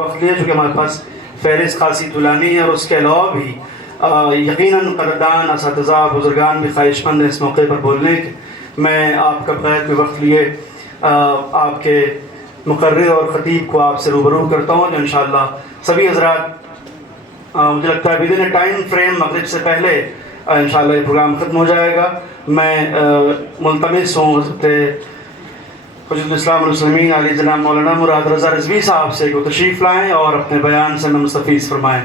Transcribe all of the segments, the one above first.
وقت لیا چونکہ ہمارے پاس فہرست خاصی طولانی ہے، اور اس کے علاوہ بھی یقیناً قدردان اساتذہ بزرگان بھی خواہش مند ہیں اس موقع پر بولنے کے. میں آپ کا بغیر کوئی وقت لیے آپ کے مقرر اور خطیب کو آپ سے روبرو کرتا ہوں، جو انشاءاللہ سبھی حضرات مجھے لگتا ہے بدن ٹائم فریم مغرب سے پہلے انشاءاللہ یہ پروگرام ختم ہو جائے گا. میں ملتمس ہوں حضرت حجت الاسلام والمسلمین علی جناب مولانا مراد رضا رضوی صاحب سے کو تشریف لائیں اور اپنے بیان سے ہمیں مستفیض فرمائیں.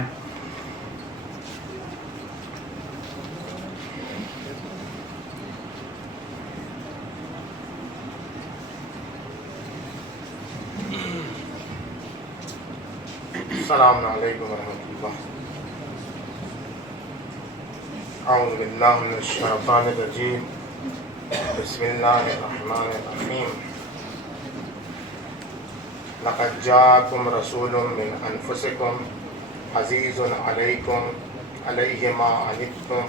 السلام علیکم ورحمۃ اللہ. اعوذ باللہ من الشیطان الرجیم. بسم اللہ الرحمن الرحیم. لقد جاءکم رسول من انفسکم عزیز علیکم علیہ ما عنتم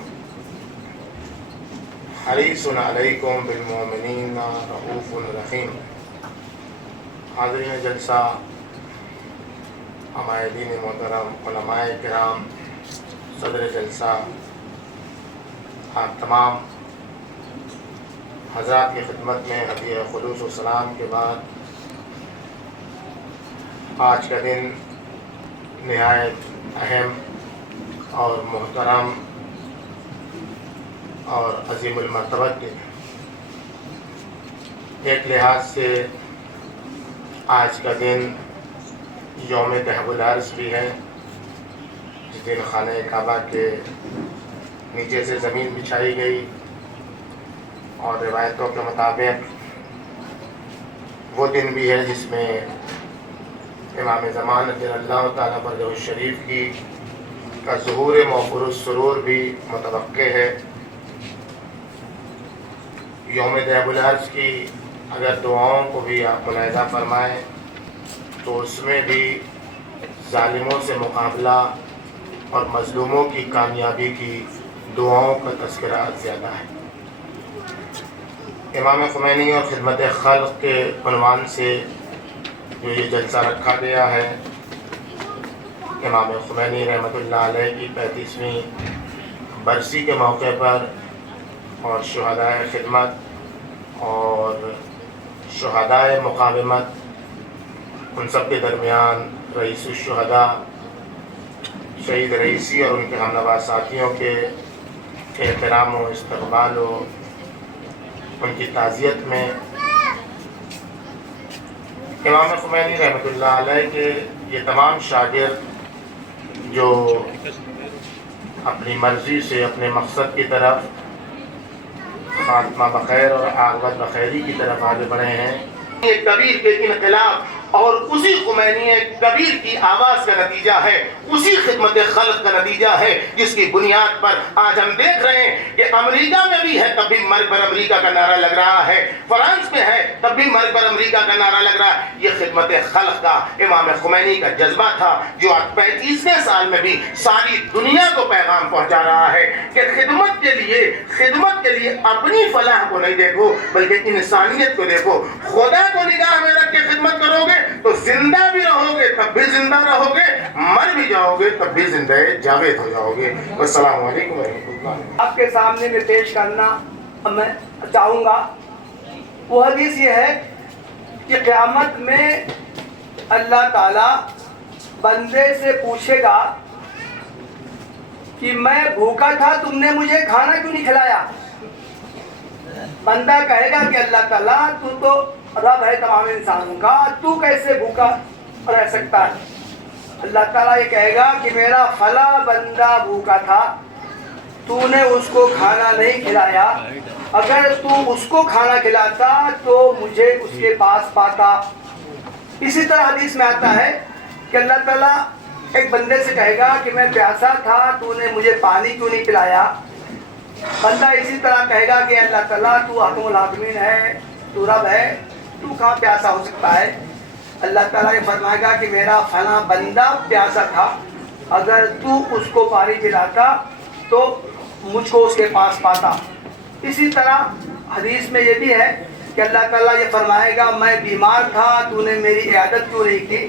حریص علیکم بالمؤمنین رؤوف رحیم. حاضرین جلسہ، عمائدین محترم، علماء کرام، صدر جلسہ، آپ تمام حضرات کی خدمت میں ہدیہ خلوص و سلام کے بعد، آج کا دن نہایت اہم اور محترم اور عظیم المرتبت دن. ایک لحاظ سے آج کا دن یوم تحویل العرض بھی ہے، جس دن خانہ کعبہ کے نیچے سے زمین بچھائی گئی، اور روایتوں کے مطابق وہ دن بھی ہے جس میں امام زمان رضی اللہ تعالیٰ برضہ الشریف کی کا ظہور موفور السرور بھی متوقع ہے. یوم تحویل العرض کی اگر دعاؤں کو بھی آپ ملاحظہ فرمائیں تو اس میں بھی ظالموں سے مقابلہ اور مظلوموں کی کامیابی کی دعاؤں کا تذکرہ زیادہ ہے. امام خمینی اور خدمت خلق کے عنوان سے جو یہ جلسہ رکھا گیا ہے، امام خمینی رحمۃ اللہ علیہ کی 35ویں برسی کے موقع پر، اور شہدائے خدمت اور شہدائے مقاومت، ان سب کے درمیان رئیس الشہداء شہید رئیسی اور ان کے ہمنوا ساتھیوں کے احترام و استقبال و ان کی تعزیت میں امام خمینی رحمۃ اللہ علیہ کے یہ تمام شاگرد جو اپنی مرضی سے اپنے مقصد کی طرف، خاتمہ بخیر اور عاقبت بخیری کی طرف آگے بڑھے ہیں، یہ کبیر کے انقلاب اور اسی خمینی کبیر کی آواز کا نتیجہ ہے، اسی خدمت خلق کا نتیجہ ہے، جس کی بنیاد پر آج ہم دیکھ رہے ہیں کہ امریکہ میں بھی ہے تب بھی مرگ بر امریکہ کا نعرہ لگ رہا ہے، فرانس میں ہے تب بھی مرگ بر امریکہ کا نعرہ لگ رہا ہے. یہ خدمت خلق کا امام خمینی کا جذبہ تھا، جو آج 35ویں سال میں بھی ساری دنیا کو پیغام پہنچا رہا ہے کہ خدمت کے لیے اپنی فلاح کو نہیں دیکھو بلکہ انسانیت کو دیکھو. خدا کو نگاہ میں رکھ کے خدمت کرو گے تو زندہ بھی رہو گے، تب بھی زندہ رہو گے، مر بھی جاؤ گے تب بھی زندہ جاوید ہو جاؤ گے. السلام علیکم ورحمۃ اللہ. آپ کے سامنے میں پیش کرنا میں چاہوں گا وہ حدیث یہ ہے کہ قیامت میں اللہ تعالیٰ بندے سے پوچھے گا کہ میں بھوکا تھا، تم نے مجھے کھانا کیوں نہیں کھلایا؟ بندہ کہے گا کہ اللہ تعالیٰ تو رب ہے تمام انسانوں کا، تو کیسے بھوکا رہ سکتا ہے؟ اللہ تعالیٰ یہ کہے گا کہ میرا فلاں بندہ بھوکا تھا، تو نے اس کو کھانا نہیں کھلایا، اگر تو اس کو کھانا کھلاتا تو مجھے اس کے پاس پاتا. اسی طرح حدیث میں آتا ہے کہ اللہ تعالیٰ ایک بندے سے کہے گا کہ میں پیاسا تھا، تو نے مجھے پانی کیوں نہیں پلایا؟ بندہ اسی طرح کہے گا کہ اللہ تعالیٰ تو حکم الحاکمین ہے، تو رب ہے، تو کہاں پیاسا ہو سکتا ہے؟ اللہ تعالیٰ یہ فرمائے گا کہ میرا فلاں بندہ پیاسا تھا، اگر تو اس کو پانی پلاتا تو مجھ کو اس کے پاس پاتا. اسی طرح حدیث میں یہ بھی ہے کہ اللہ تعالیٰ یہ فرمائے گا میں بیمار تھا، تو نے میری عیادت کیوں نہیں کی؟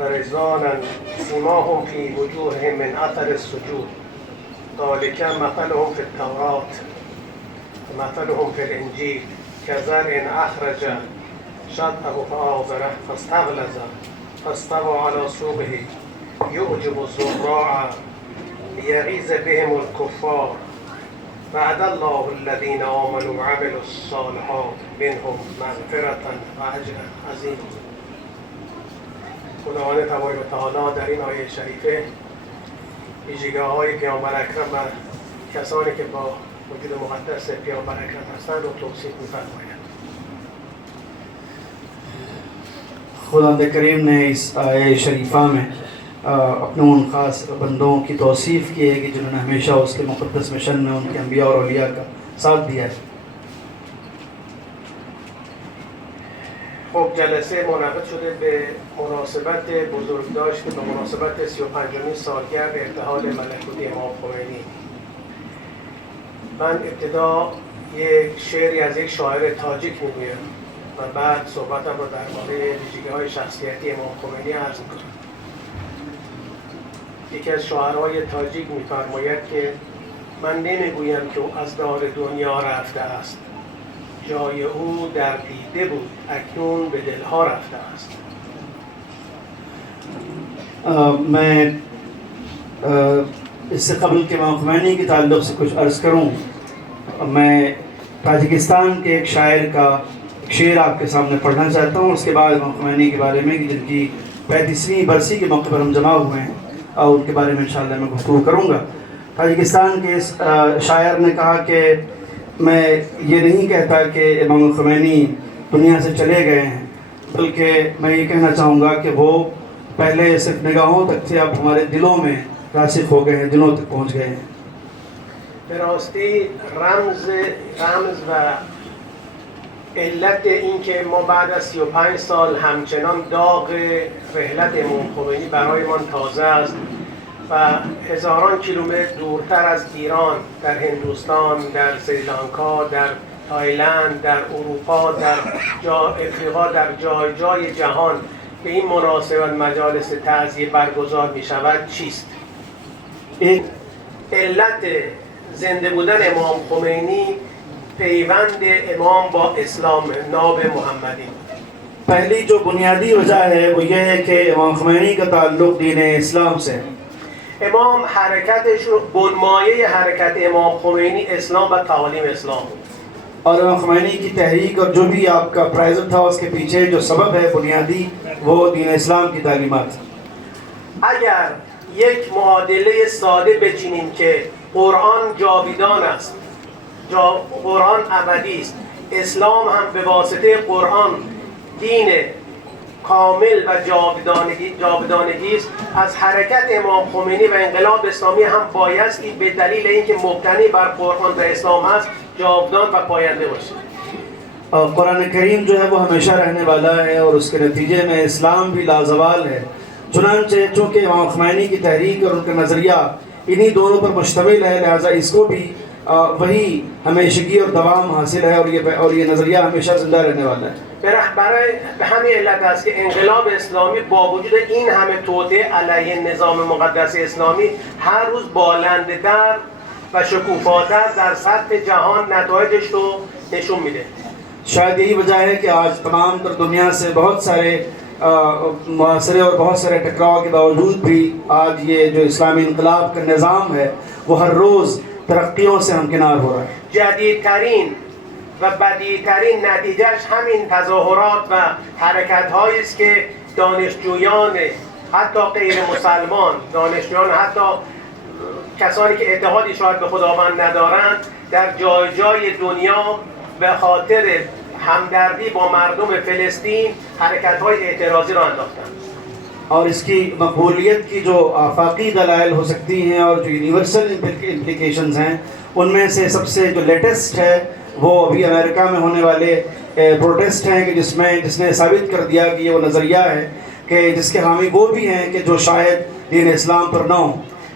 رضوانا سيماهم في وجوههم من أثر السجود ذلك مثلهم في التوراة ومثلهم في الإنجيل كزرع أخرج شطأه فآزره فاستغلظ فاستوى على سوقه يعجب الزراع ليغيظ بهم الكفار وعد الله الذين آمنوا وعملوا الصالحات منهم مغفرة وأجرا عظيما. خداوند تبارک و تعالی در این آیه شریفه ویژگی‌های پیامبر اکرم و کسانی که با وجود مقدس پیامبر اکرم هستند رو توصیف می‌فرماید. خداوند کریم نے اس آیہ شریفہ میں اپنے ان خاص بندوں کی توصیف کی ہے کہ جنہوں نے ہمیشہ اس کے مقدس مشن میں ان کے انبیاء اور اولیاء کا ساتھ دیا ہے. خب جلسه منعقد شده به مناسبت بزرگداشت به مناسبت 35مین سالگرد ارتحال ملکوتی امام خمینی. من ابتدا یک شعری از یک شاعر تاجیک میگویم و بعد صحبتم رو درباره ویژگی‌های شخصیتی امام خمینی عرض میکنم. یکی از شاعرهای تاجیک میفرماید که من نمیگویم که او از دار دنیا رفته است، جای او در دیده بود اکنون به دلها رفته است. میں اس سے قبل کے امام خمینی کے تعلق سے کچھ عرض کروں. میں تاجکستان کے ایک شاعر کا شعر آپ کے سامنے پڑھنا چاہتا ہوں، اس کے بعد امام خمینی کے بارے میں جن کی 35ویں برسی کے موقع پر ہم جمع ہوئے ہیں اور ان کے بارے میں انشاءاللہ میں گفتگو کروں گا. تاجکستان کے اس شاعر نے کہا کہ میں یہ نہیں کہتا کہ امام خمینی دنیا سے چلے گئے ہیں، بلکہ میں یہ کہنا چاہوں گا کہ وہ پہلے صرف نگاہوں تک تھے، اب ہمارے دلوں میں راسخ ہو گئے ہیں، دلوں تک پہنچ گئے ہیں. به راستی رمز و علت این که ما بعد از 35 سال همچنان داغ رحلت امام خمینی برایمان تازه است و هزاران کیلومتر دورتر از ایران، در هندوستان، در سریلانکا، در تایلند، در اروپا، در افریقا، در جای جای جهان به این مناسبت مجالس تعزیه برگزار می شود چیست؟ ایک علت زنده بودن امام خمینی پیوند امام با اسلام، ناب محمدی. پہلی جو بنیادی وجہ ہے وہ یہ ہے کہ امام خمینی کا تعلق دین اسلام سے ہے. امام حرکتش رو بنمایه حرکت امام خمینی اسلام و تعالیم اسلام بود. اور امام خمینی کی تحریک اور جو بھی آپ کا پرائزر تھا اس کے پیچھے جو سبب ہے بنیادی وہ دین اسلام کی تعلیمات. اگر یک معادله ساده بچینیم که قرآن جاویدان است، قرآن ابدی است، اسلام هم به واسطه قرآن دین کامل و جاودانگی است، از حرکت امام خمینی و انقلاب اسلامی هم بایستی به دلیل اینکه مبتنی بر قرآن و اسلام هست جاودان و پاینده باشه. قرآن کریم جو ہے وہ ہمیشہ رہنے والا ہے اور اس کے نتیجے میں اسلام بھی لازوال ہے. چنانچہ چونکہ امام خمینی کی تحریک اور ان کا نظریہ انہی دونوں پر مشتمل ہے، لہٰذا اس کو بھی وہی ہمیشگی اور دوام حاصل ہے اور یہ نظریہ ہمیشہ زندہ رہنے والا ہے. برای به همین علت است که انقلاب اسلامی با وجود این همه توطئه علیه نظام مقدس اسلامی هر روز بالنده‌تر و شکوفاتر در سطح جهان نتایجش رو نشون میده. شاید یہی وجہ ہے کہ آج تمام تر دنیا سے بہت سارے محاصرے اور بہت سارے ٹکراؤ کے باوجود بھی آج یہ جو اسلامی انقلاب کا نظام ہے وہ ہر روز ترقیوں سے ہمکنار ہو رہا ہے. جدیدترین و بدیترین نتیجهش همین تظاهرات و حرکت هایی است که دانشجویان حتی غیر مسلمان، دانشجویان حتی کسانی که اعتقادی شاید به خداوند ندارند در جای جای دنیا به خاطر همدردی با مردم فلسطین حرکت های اعتراضی را انداختند. اور اس کی مقبولیت کی جو آفاقی دلائل ہو سکتی ہیں اور جو یونیورسل امپلیکیشنز ہیں ان میں سے سب سے جو لیٹسٹ ہے وہ ابھی امریکہ میں ہونے والے پروٹیسٹ ہیں کہ جس نے ثابت کر دیا کہ یہ وہ نظریہ ہے کہ جس کے حامی وہ بھی ہیں کہ جو شاید دین اسلام پر نہ ہوں.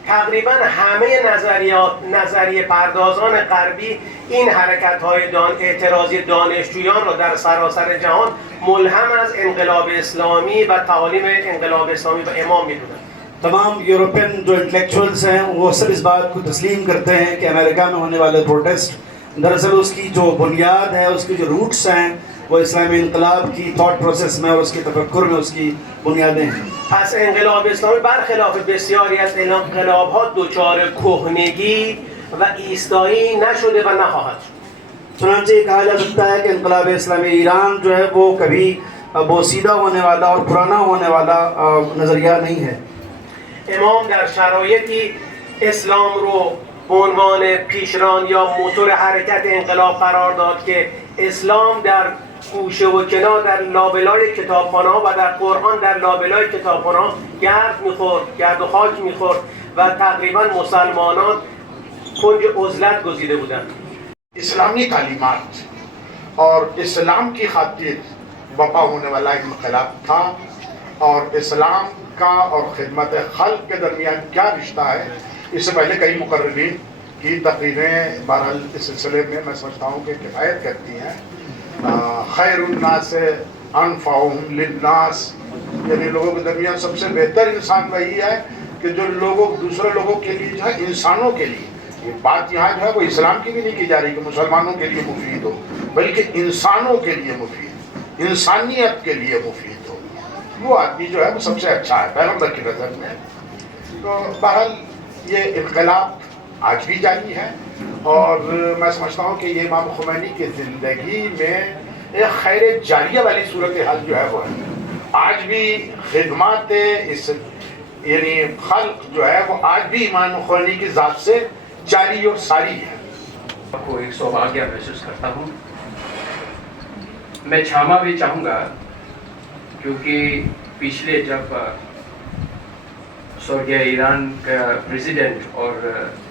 تقریبا همه نظریه پردازان غربی این حرکت های اعتراضی دانشجویان را در سراسر جهان ملهم از انقلاب اسلامی و تعالیم انقلاب اسلامی و امام میدونند. تمام یورپین جو انٹلیکچوئلس ہیں وہ سب اس بات کو تسلیم کرتے ہیں کہ امریکہ میں ہونے والے پروٹیسٹ دراصل اس کی جو بنیاد ہے، اس کی جو روٹس ہیں وہ اسلامی انقلاب کی تھاٹ پروسیس میں اور اس کے تفکر میں اس کی بنیادیں ہیں. پس انقلاب اسلامی برخلاف بسیاری از انقلاب‌ها دچار کهنگی و ایستایی نشده و نخواهد شد. چنانچہ یہ کہا جا سکتا ہے کہ انقلاب اسلامی ایران جو ہے وہ کبھی بوسیدہ ہونے والا اور پرانا ہونے والا نظریہ نہیں ہے. امام در شرایطی اسلام رو به عنوان پیشران یا موتور حرکت انقلاب قرار داد که اسلام در گوشه و کنار در لابلای کتابخانه‌ها و در قرآن در لابلای کتابخانه‌ها گرد و خاک می‌خورد و تقریبا مسلمانان کنج عزلت گزیده بودند. اسلامی تعلیمات اور اسلام کی خاطر بپا ہونے والا انقلاب تھا، اور اسلام کا اور خدمت خلق کے درمیان کیا رشتہ ہے اس سے پہلے کئی مقررین کی تقریریں بہرحال اس سلسلے میں سمجھتا ہوں کہ کفایت کرتی ہیں. خیر الناس انفعهم للناس، یعنی لوگوں کے درمیان سب سے بہتر انسان وہی ہے کہ جو دوسرے لوگوں کے لیے جو ہے انسانوں کے لیے، یہ بات یہاں جو ہے وہ اسلام کی بھی نہیں کی جا رہی کہ مسلمانوں کے لیے مفید ہو، بلکہ انسانوں کے لیے مفید، انسانیت کے لیے مفید ہو، وہ آدمی جو ہے وہ سب سے اچھا ہے پیغمبر کی نظر میں. تو بہرحال یہ انقلاب آج بھی جاری ہے، اور میں سمجھتا ہوں کہ یہ امام خمینی کی زندگی میں ایک خیر جاریہ والی صورتحال جو ہے وہ ہے. آج بھی خدمات یعنی خلق جو ہے وہ آج بھی امام خمینی کی ذات سے جاری اور ساری ہے. آپ کو ایک سوبھاگیہ محسوس کرتا ہوں. میں چھاما بھی چاہوں گا کیونکہ پچھلے جب سورگیہ ایران کا پریزیڈنٹ اور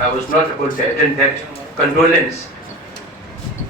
I was not able to attend that condolence.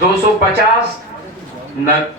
250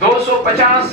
250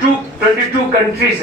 22 countries,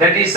that is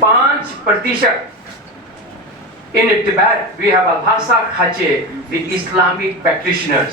5% in Tibet we have Al-Hasa Khache, the Islamic practitioners.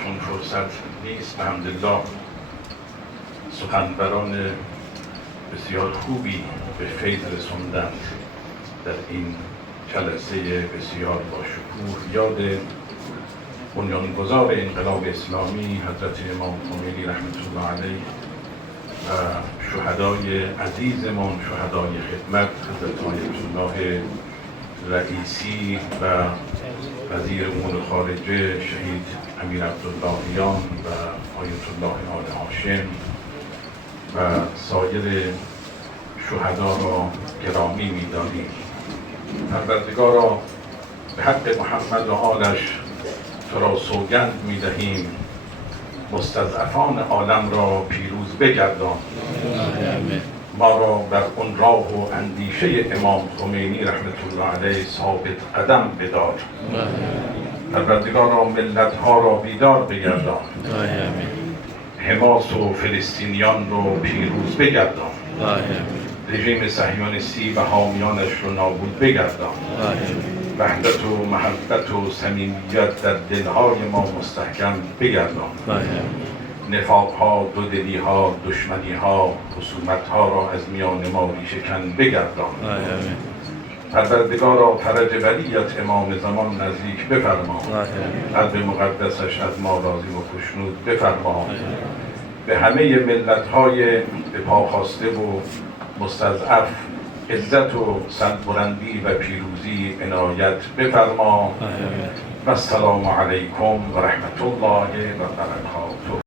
چون فرصت نیست الحمدلله سخنوران بسیار خوبی به فیض رسوندند در این جلسه بسیار با شکوه. یاد بنیانگذار انقلاب اسلامی حضرت امام خمینی رحمت الله علیه و شهدای عزیزمان، شهدای خدمت، حضرت آیت الله رئیسی و وزیر امور خارجه شهید امیر عبداللهیان و آیت الله آل هاشم و سایر شهدا را گرامی می‌داریم. پروردگارا به حق محمد و آلش تو را سوگند می‌دهیم مستضعفان عالم را پیروز بگردان، ما را بر اون راه و اندیشه امام خمینی رحمت الله علیه ثابت قدم بدار. پروردگارا ملت‌ها را بیدار بگردان، حماس و فلسطینیان رو پیروز بگردان، رژیم صهیونیستی و حامیانش رو نابود بگردان، وحدت و محبت و صمیمیت در دلهای ما مستحکم بگردان، نفاق‌ها، دودلی‌ها، دشمنی‌ها، خصومت‌ها را از میان ما ریشه‌کن بگردان. پروردگارا فرج ولیت امام زمان نزدیک بفرما، قلب مقدسش از ما راضی و خوشنود بفرما، به همه ملت‌های به پا خاسته و مستضعف عزت و سربلندی و پیروزی عنایت بفرما. و السلام علیکم و رحمت الله و برکاته.